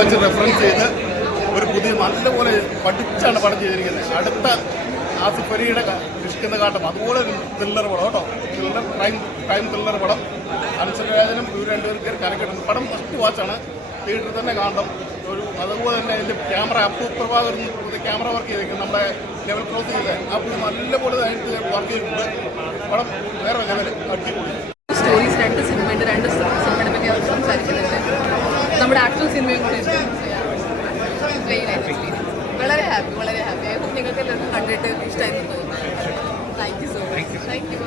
വെച്ച് റെഫറൻസ് ചെയ്ത് ഒരു പുതിയ നല്ലപോലെ പഠിച്ചാണ് പടം ചെയ്തിരിക്കുന്നത്. അടുത്ത ആസിഫ് അലിയുടെ ഇഷ്കുന്ന കാട്ടം അതുപോലെ ഒരു ത്രില്ലർ പടം കേട്ടോ. ക്രൈം ത്രില്ലർ പടം. അൻസരാജനും ഇവർ രണ്ടുപേർക്ക് കരക്കിട്ടുണ്ട്. പടം ഫസ്റ്റ് വാച്ചാണ്, തിയേറ്ററിൽ തന്നെ കാണണം. അതുപോലെ തന്നെ അതിൻ്റെ camera Appu Prabhakaran camera work ചെയ്തിരിക്കുന്നത് നമ്മുടെ ലെവൽ ക്രോസ് ചെയ്ത് അപ്പു നല്ലപോലെ അതിന് വർക്ക് ചെയ്തിട്ടുണ്ട്. പടം വേറെ ലെവൽ അടിപൊളി. സ്റ്റോറീസ് രണ്ട് സിനിമയുടെ പറ്റി അവർ സംസാരിക്കുന്നുണ്ട്. നമ്മുടെ ആക്ച്വൽ സിനിമയും കൂടി വളരെ ഹാപ്പി. ഐ ഹോപ്പ് നിങ്ങൾക്ക് എല്ലാവർക്കും കണ്ടിട്ട് ഇഷ്ടമായി തോന്നുന്നു. Thank you so much. Thank you.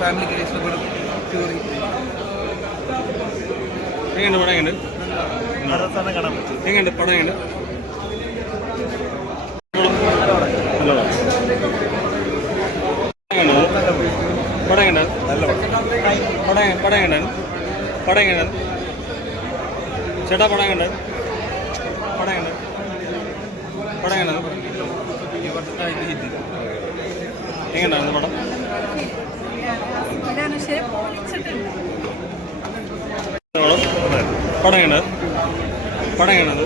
ഫാമിലിക്ക് ഇഷ്ടപ്പെടും. എങ്ങനെയുണ്ട് പടം? എങ്ങനെയുണ്ട് പടം? എങ്ങനെയുണ്ട് പടം? എങ്ങനെയുണ്ട് പടം? എങ്ങനെയുണ്ട് ചേട്ടാ? പടം എങ്ങനെയുണ്ട്? പടം എങ്ങനെയുണ്ട്? പടം എങ്ങനെയുണ്ട്? എങ്ങനെയുണ്ടായിരുന്നു പടം? പടം എങ്ങനെയുണ്ട്? പടം എങ്ങനെയുണ്ട്?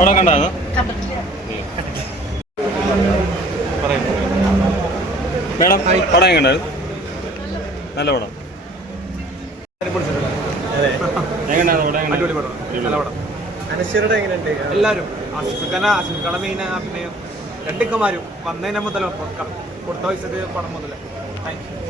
പടം കണ്ടായിരുന്നു? മേഡം പടം എങ്ങനെയുണ്ടായിരുന്നു? നല്ല പടം. എങ്ങനെയാണ് പടം? അനശ്വരുടെ എങ്ങനെയുണ്ട്? എല്ലാവരും ആസിഫ് ഖാൻ മെയിൻ അഭിനയം. രണ്ടിക്കന്മാരും വന്നതിനെ മുതൽ കൊടുത്ത പൈസക്ക് പടം മുതൽ. Thank you.